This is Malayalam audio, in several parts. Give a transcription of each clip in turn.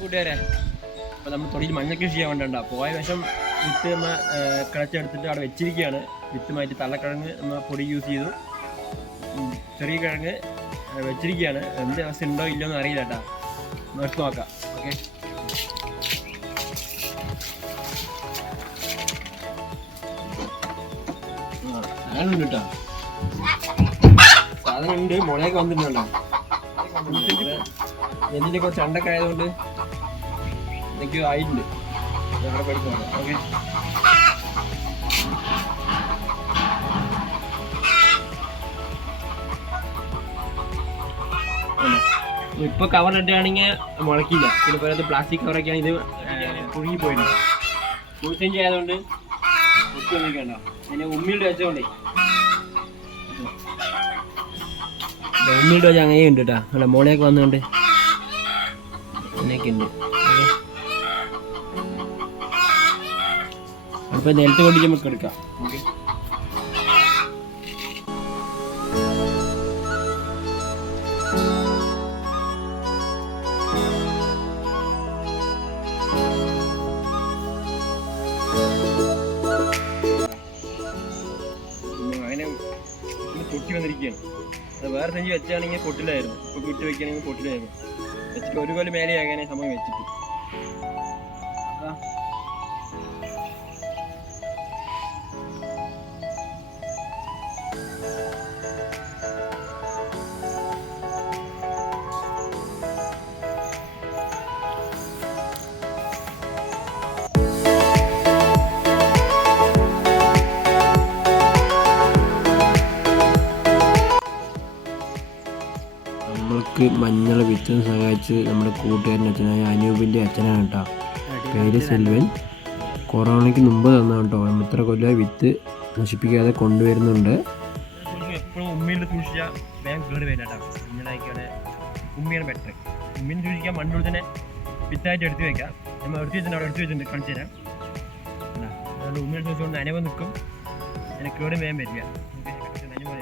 കൂട്ടുകാരെ, അപ്പോൾ നമ്മൾ തൊടിയിൽ മഞ്ഞ കൃഷി ചെയ്യാൻ വേണ്ട പോയ വശം വിത്ത് നമ്മൾ കിളച്ചെടുത്തിട്ട് അവിടെ വെച്ചിരിക്കുകയാണ്. വിത്ത് മാറ്റി തള്ളക്കിഴങ്ങ് നമ്മൾ പൊടി യൂസ് ചെയ്തു, ചെറിയ കിഴങ്ങ് വെച്ചിരിക്കുകയാണ്. എന്ത് അവസ്ഥ ഉണ്ടോ ഇല്ലയോ എന്ന് അറിയില്ല കേട്ടോ, നോക്കി നോക്കാം. ഓക്കെ, സാധനം കേട്ടോ, സാധനം ഉണ്ട്. മുളയൊക്കെ വന്നിട്ടുണ്ടോ? നെല്ലിൻ്റെ കുറച്ച് അണ്ടൊക്കെ ആയതുകൊണ്ട് എനിക്ക് ആയിട്ടുണ്ട്. ഞങ്ങളുടെ പഠിക്കണം. ഓക്കെ, ഇപ്പൊ കവർ ഇട്ടാണെങ്കിൽ മുളക്കില്ല. പിന്നെ പറയുന്നത് പ്ലാസ്റ്റിക് കവറൊക്കെയാണ്, ഇത് കുഴുകി പോയിട്ടുണ്ട്. ഫുൾ ചേഞ്ച് ആയതുകൊണ്ട് ഒട്ടും ഒന്നിക്കണ്ടോ. പിന്നെ ഉമ്മിയുടെ വെച്ചോണ്ടേ, ഉമ്മിയുടെ വെച്ച് അങ്ങനെ ഉണ്ട് കേട്ടോ. അല്ല, മോളെയൊക്കെ വന്നുകൊണ്ട് അങ്ങനെയൊക്കെ ഉണ്ട്. ഓക്കെ, അപ്പോൾ നേരത്തെ കൊണ്ട് നമുക്ക് എടുക്കാം. ഓക്കെ, അങ്ങനെ പൊട്ടി വന്നിരിക്കുകയാണ്. അത് വേറെ സെഞ്ചി വെച്ചാണെങ്കിൽ പൊട്ടിലായിരുന്നു. ഇപ്പോൾ കുട്ടി വെക്കുകയാണെങ്കിൽ പൊട്ടിലായിരുന്നു. വെച്ചിട്ട് ഒരു കൊല്ലം മേലെ ആകാനേ സമയം വെച്ചിട്ട്. നമ്മൾക്ക് മഞ്ഞൾ വിത്തിന് സഹായിച്ച് നമ്മുടെ കൂട്ടുകാരൻ്റെ അച്ഛനായ അനൂപിൻ്റെ അച്ഛനാണ് കേട്ടോ. പേര് സെൽവൻ. കൊറോണയ്ക്ക് മുമ്പ് തന്നാണ് കേട്ടോ. ഇത്ര കൊല്ലം വിത്ത് നശിപ്പിക്കാതെ കൊണ്ടുവരുന്നുണ്ട്. എപ്പോഴും ഉമ്മയിൽ സൂക്ഷിച്ചാൽ വേഗം കേട് വരില്ല കേട്ടോ. മഞ്ഞളായിക്കോടെ ഉമ്മിയാണ് ബെറ്റർ. ഉമ്മീനെ സൂക്ഷിക്കാൻ മണ്ണൂർ തന്നെ വിത്തായിട്ട് എടുത്ത് വെക്കാം. നമ്മൾ എടുത്ത് വെച്ചിട്ടുണ്ട്, അവിടെ എടുത്ത് വെച്ചിട്ടുണ്ട്, കാണിച്ചു തരാം. അതുകൊണ്ട് ഉമ്മയിൽ സൂക്ഷിച്ചുകൊണ്ട് നനവ് നിൽക്കും, അതിനെ കേട് വേഗം വരില്ല. നനവ്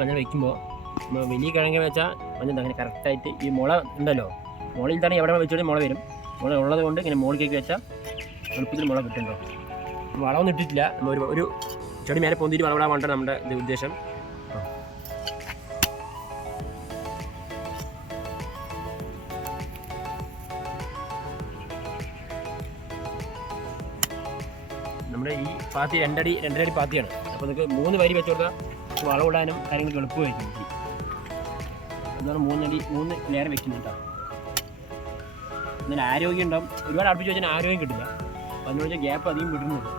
മഞ്ഞൾ വയ്ക്കുമ്പോൾ നമ്മൾ വലിയ കിഴങ്ങ് വെച്ചാൽ മഞ്ഞൾ അങ്ങനെ കറക്റ്റായിട്ട് ഈ മുള ഉണ്ടല്ലോ, മുളയിൽ തന്നെ എവിടെ വെച്ചോടെ മുള വരും. മുള ഉള്ളത് കൊണ്ട് ഇങ്ങനെ മുകളിലേക്ക് വെച്ചാൽ എളുപ്പത്തിൽ മുള കിട്ടുന്നുണ്ടോ. വളമൊന്നും ഇട്ടിട്ടില്ല, നമ്മൾ ഒരു ചെടി മേലെ പൊന്തിയിട്ട് വളവിടാൻ വേണ്ട നമ്മുടെ ഉദ്ദേശം. നമ്മുടെ ഈ പാത്തി 2 അടി പാത്തിയാണ്. അപ്പോൾ നിങ്ങൾക്ക് 3 വരി വെച്ച് കൊടുത്താൽ വളമിടാനും കാര്യങ്ങൾക്ക് എളുപ്പമായിരിക്കും. എന്നാലും 3 ലെയർ വെക്കുന്നുണ്ടോ. എന്നാലും ആരോഗ്യം ഉണ്ടാവും. ഒരുപാട് അടുപ്പിച്ച് വെച്ചാൽ ആരോഗ്യം കിട്ടില്ല. അപ്പോൾ അതിനോട് വെച്ചാൽ ഗ്യാപ്പ് അധികം വിടുന്നുണ്ട്.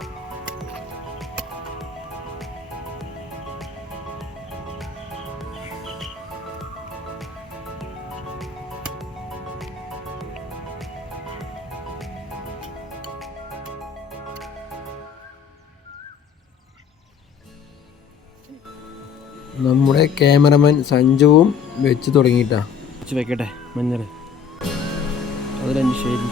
നമ്മുടെ ക്യാമറമാൻ സഞ്ജുവും വെച്ച് തുടങ്ങിയിട്ടാ. വെക്കട്ടെ മഞ്ഞൾ അതിലഞ്ച് ശരി.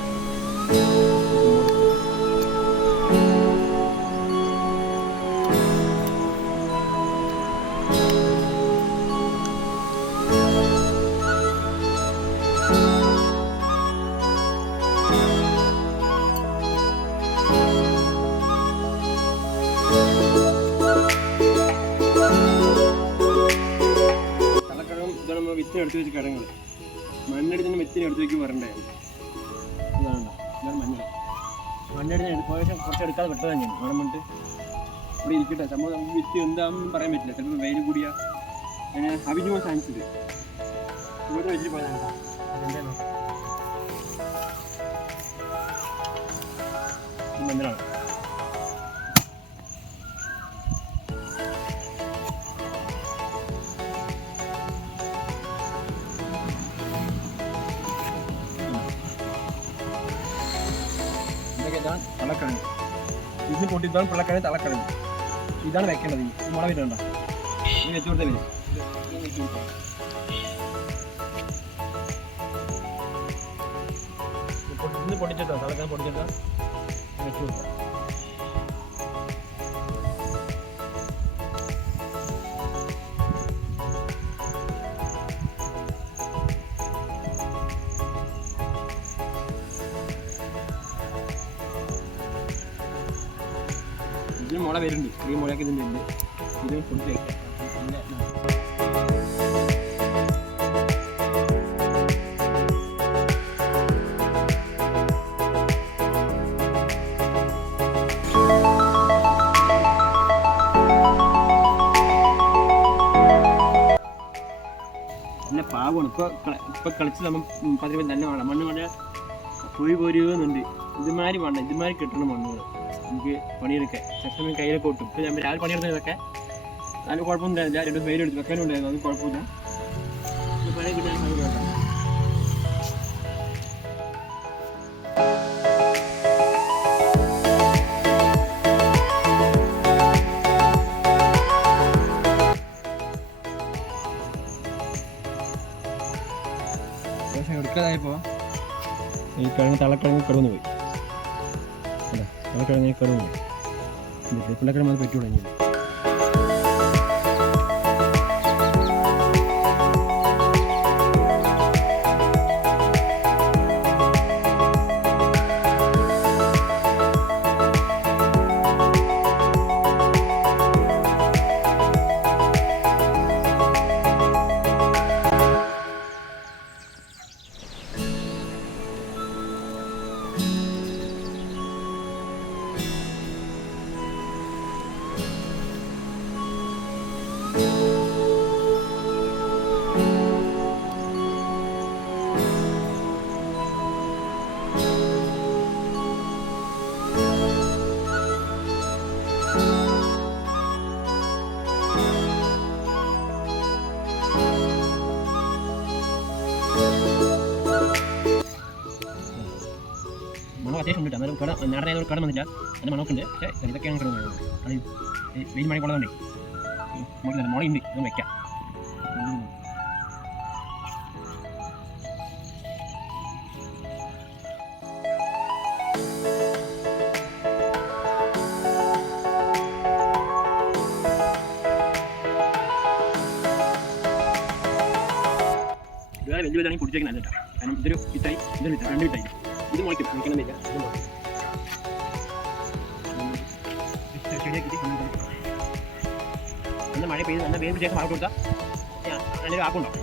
വിത്തിന് എടുത്ത് വെച്ച് കിഴങ്ങൾ മണ്ണെടുത്തിന് വിത്തിന് എടുത്ത് വയ്ക്കും വരണ്ടേ. ഇതാണ് മണ്ണെടുത്ത് കുറച്ച് എടുക്കാതെ പെട്ടത് തന്നെയാണ്. വേണം വേണ്ടിട്ട് ഇവിടെ ഇരിക്കട്ടെ. സംഭവം നമുക്ക് വിത്ത് എന്താണെന്നും പറയാൻ പറ്റില്ല. ചിലപ്പോൾ വെയിൽ കൂടിയാൽ അങ്ങനെ അവിഞ്ഞു പോകാൻ ചാൻസ് ഉണ്ട്. ഇവിടെ വെച്ചിട്ട് പോയതാണ് അതെന്താണോ മഞ്ഞളാണ്. ഇതാണ് തള്ളക്കിഴങ്ങ്. ഇതിന് പൊട്ടി ഇതാണ് പിള്ളക്കിഴങ്ങ് തള്ളക്കിഴങ്ങ്. ഇതാണ് വെക്കേണ്ടത്. ഈ മുള വരുന്നുണ്ടോ ഇത് വെച്ച് കൊടുത്തേ വരും. ഇന്ന് പൊട്ടിച്ചിട്ടോ തള്ളക്കിഴങ്ങ് പൊട്ടിച്ചിട്ടോ വെച്ച് കൊടുക്കാം. ഇതിന് മുള വരുന്നുണ്ട്. ഈ മുളയൊക്കെ ഇതിൻ്റെ ഉണ്ട്. ഇത് ഫുഡ് കഴിക്കാം. നല്ല പാകമാണ്. ഇപ്പോൾ കളിച്ച് നമ്മൾ 10 രൂപ തന്നെ വേണം. മണ്ണ് വേണ്ട പോരുന്നുണ്ട്. ഇതുമാതിരി വേണ്ട, ഇതുമാതിരി കിട്ടണം മണ്ണുകൾ നമുക്ക് പണിയെടുക്കാൻ. ചെറുപ്പം കയ്യിലൊക്കെ കിട്ടും. ഇപ്പോൾ ഞാൻ രാവിലെ പണിയെടുത്തതൊക്കെ നല്ല കുഴപ്പമൊന്നും ഉണ്ടായിരുന്നില്ല. 2 ദിവസം വെയിലെടുത്ത് വെക്കാനും ഉണ്ടായിരുന്നു. അത് കുഴപ്പമില്ല. പണി കിട്ടാൻ അത് വേണ്ട. എടുക്കാതായപ്പോൾ ഈ കിഴങ്ങ് തള്ളക്കിഴങ്ങ് കടന്നു പോയി. അല്ല തള്ളക്കിഴങ്ങ് കടന്നു പോയി. പിള്ളക്കിഴങ്ങ് അത് പറ്റി തുടങ്ങി. മണം അത്യാവശ്യം ഉണ്ട്. അന്നേരം കട നാടനായതുകൊണ്ട് കടം വന്നില്ല. അതിന് മണമൊക്കെ ഉണ്ട്. പക്ഷേ ചെറുതൊക്കെയാണ് കടം വരുന്നത്. അത് വെയിൽ മഴ കൊള്ളതുകൊണ്ടേ മുളയുണ്ട്. അത് വയ്ക്കാം. ഇതുവരെ വലിയ വലുതാണെങ്കിൽ കുടിച്ചേക്ക് നല്ല കേട്ടോ. കാരണം ഇതൊരു വിത്തായി, ഇതൊരു വിത്തായി, 2 വിത്തായി. ഇത് മുളയ്ക്കും. മുളയ്ക്കണമെന്നില്ല. ഇത് മുളയ്ക്കും. ചെടിയാക്കിയിട്ട് നല്ല മഴ പെയ്ത് നല്ല വേവ് ശേഷം മഴ കൊടുത്താൽ നല്ലൊരു ആക്കുണ്ടാവും.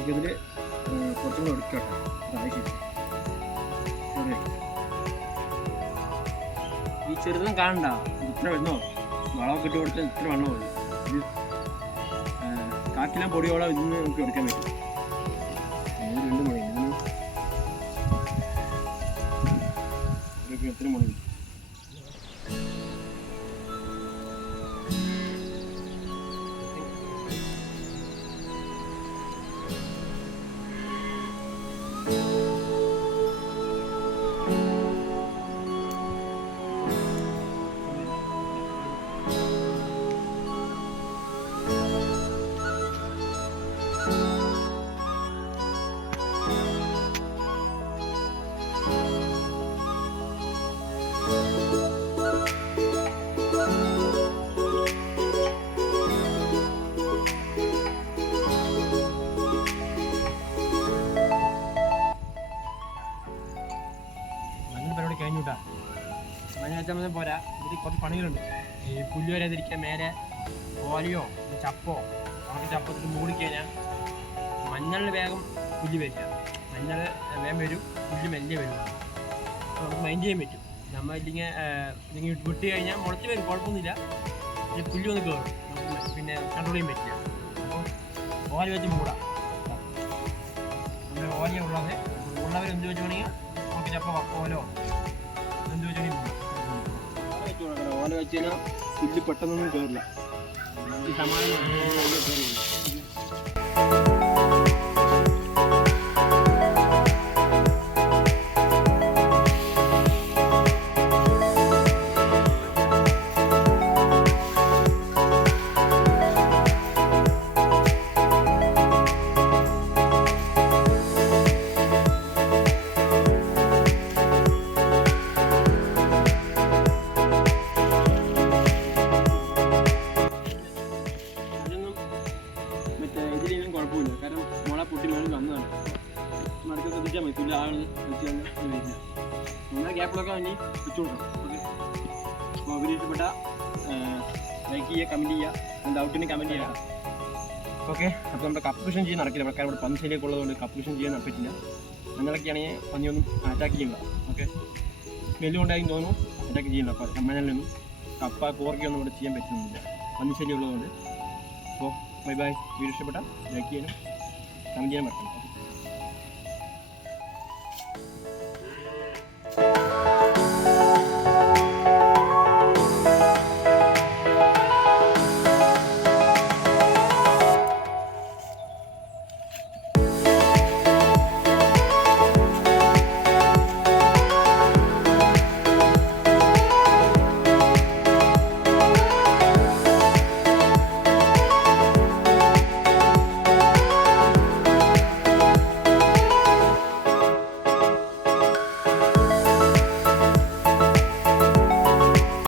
ഇതിൽ കുറച്ചും കൂടെ എടുക്കട്ടെ. ഈ ചെറുതും കാണണ്ട, ഇത്ര വന്നോ വളമൊക്കെ ഇട്ട് കൊടുത്താൽ ഇത്ര വണ്ണോ ഉള്ളൂ. ഇത് 1/4 കിലോ പൊടിയോളം ഇതിന് നമുക്ക് എടുക്കാൻ പറ്റും. 2 മണി എത്ര മണി ചമ്മന്തി പോരാ, ഇതിൽ കുറച്ച് പണികളുണ്ട്. ഈ പുല്ല് വരാതിരിക്കാൻ മേലെ ഓലയോ ചപ്പോ നമുക്ക് ചപ്പത്തിട്ട് മൂടിക്കഴിഞ്ഞാൽ മഞ്ഞളിന് വേഗം പുല്ല് വരില്ല. മഞ്ഞൾ വേഗം വരും, പുല്ല് മെല്ലെ വരും. നമുക്ക് മൈൻഡ് ചെയ്യാൻ പറ്റും. നമ്മൾ ഇല്ലെങ്കിൽ വിട്ട് കഴിഞ്ഞാൽ മുളച്ച് വരും, കുഴപ്പമൊന്നുമില്ല. പുല്ല് വന്ന് കയറും, നമുക്ക് പിന്നെ കൺട്രോൾ ചെയ്യാൻ പറ്റില്ല. അപ്പോൾ ഓല വെച്ച് മൂടാം. നമ്മുടെ ഓല ഉള്ളവർ എന്ത് വെച്ച് വേണമെങ്കിൽ നമുക്ക് ചപ്പ ഓലോ എന്ത് വെച്ച് വേണമെങ്കിൽ മൂടാം. വെച്ച് കൊടുക്കണം. ഓല വെച്ച് കഴിഞ്ഞാൽ പുല്ല് പെട്ടെന്നൊന്നും കയറില്ല. ഈ സമാധാനം ഇതിലും കുഴപ്പമില്ല. കാരണം മുള പൊട്ടി മേളിൽ വന്നതാണ്. മടക്കി ശ്രദ്ധിച്ചാൽ മതി. പുല്ല് ആൾ വെച്ച് കഴിഞ്ഞാൽ വരില്ല. നമ്മുടെ ഗ്യാപ്പിലൊക്കെ ഇനി വെച്ച് കൊടുക്കണം. ഓക്കെ, അപ്പോൾ അവർ ഇഷ്ടപ്പെട്ട ലൈക്ക് ചെയ്യുക, കമൻറ്റ് ചെയ്യുക, ഡൗട്ടിന് കമൻറ്റ് ചെയ്യുക. ഓക്കെ, അപ്പോൾ നമ്മുടെ കപ്പൂഷൻ ചെയ്യാൻ നടക്കില്ല. നമ്മുടെ ഇവിടെ പന്നിശല്യമൊക്കെ ഉള്ളതുകൊണ്ട് കപ്പൂഷൻ ചെയ്യാൻ നടക്കില്ല. അങ്ങനെയൊക്കെയാണെങ്കിൽ പന്നിയൊന്നും അറ്റാക്ക് ചെയ്യണ്ട. ഓക്കെ, സ്മെല്ല് കൊണ്ടായിരിക്കും തോന്നുന്നു അറ്റാക്ക് ചെയ്യണ്ട. അപ്പോൾ മഞ്ഞളിലൊന്നും കപ്പ കോർക്കൊന്നും ഇവിടെ ചെയ്യാൻ പറ്റുന്നില്ല, പന്നിശല്യം ഉള്ളതുകൊണ്ട്. അപ്പോൾ ബൈ ബൈ. വീഡിയോ ഇഷ്ടപ്പെട്ടാൽ ലൈക്ക് ചെയ്യാനും കമൻറ്റ് ചെയ്യാനും പറ്റും.